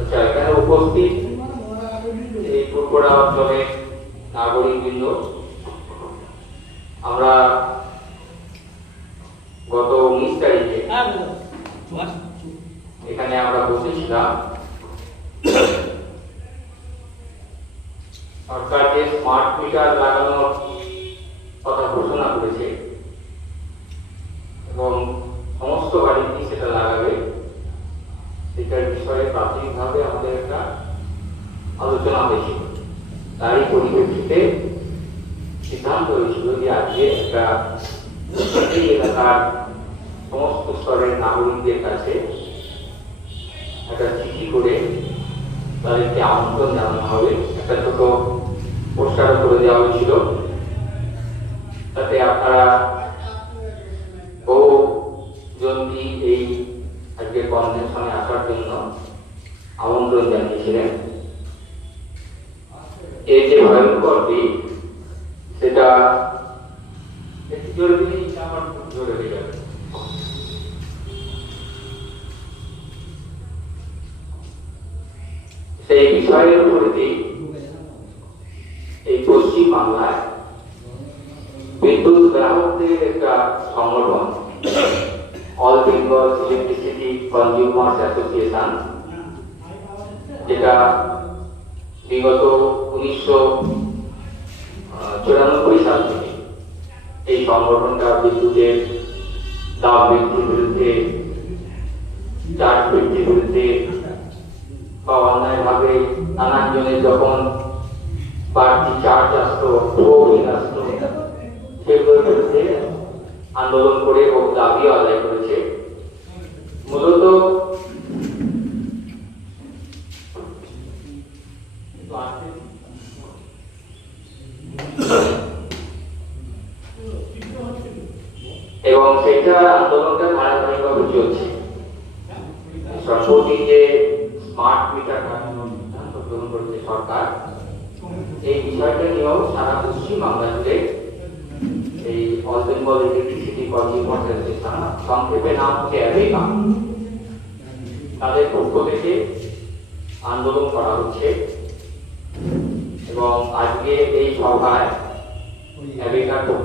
আচ্ছা, এখানে উপস্থিত এই পূর্বরা অঞ্চলের নাগরিকবৃন্দ, আমরা গত 19 তারিখে এখানে আমরা বসেছিলাম। সরকার যে স্মার্ট মিটার লাগানোর কথা ঘোষণা করেছে এবং সমস্ত বাড়িতে সেটা লাগাবে, সেটার বিষয়ে প্রাথমিকভাবে আমাদের একটা আলোচনা হয়েছিল। তারই পরিপ্রেক্ষিতে সিদ্ধান্ত হয়েছিল যে আজকে একটা এই এলাকার সমস্ত স্তরের নাগরিকদের কাছে একটা চিঠি করে তাদেরকে আমন্ত্রণ জানানো হবে। একটা ছোট পোস্টারও করে দেওয়া হয়েছিল, তাতে আপনারা বহু জনকে এই আজকে কনভেনশনে আসার জন্য আমন্ত্রণ জানিয়েছিলেন। এই যে ভয়ঙ্কর দিক, সেটা একটু জোরে দিলে আমার জোরে হয়ে যাবে। সেই বিষয়ের উপরে এই পশ্চিম বাংলায় বিদ্যুৎ গ্রাহকদের একটা সংগঠন all Bengal electricity consumers association, যেটা বিগত 1994 সাল থেকে এই সংগঠনটা বিদ্যুতের দাম বৃদ্ধির বিরুদ্ধে, চার্জ বৃদ্ধির বিরুদ্ধে বা অন্যায়ভাবে নানান জনের যখন বাড়তি চার্জ আসতো, আসতো, সেগুলোর বিরুদ্ধে আন্দোলন করে ও দাবি আদায় করেছে। মূলত এবং সেটা আন্দোলনটা ধারাবাহিকভাবে চলছে। সম্প্রতি যে স্মার্ট মিটার সিদ্ধান্ত গ্রহণ করেছে সরকার, এই বিষয়টা নিয়েও সারা পশ্চিম বাংলা জুড়ে এই all Bengal electricity consumers association, সংক্ষেপে নাম হচ্ছে অ্যাবেকা, তাদের পক্ষ থেকে আন্দোলন করা হচ্ছে। এবং আজকে এই সভায় অ্যাবেকার পক্ষ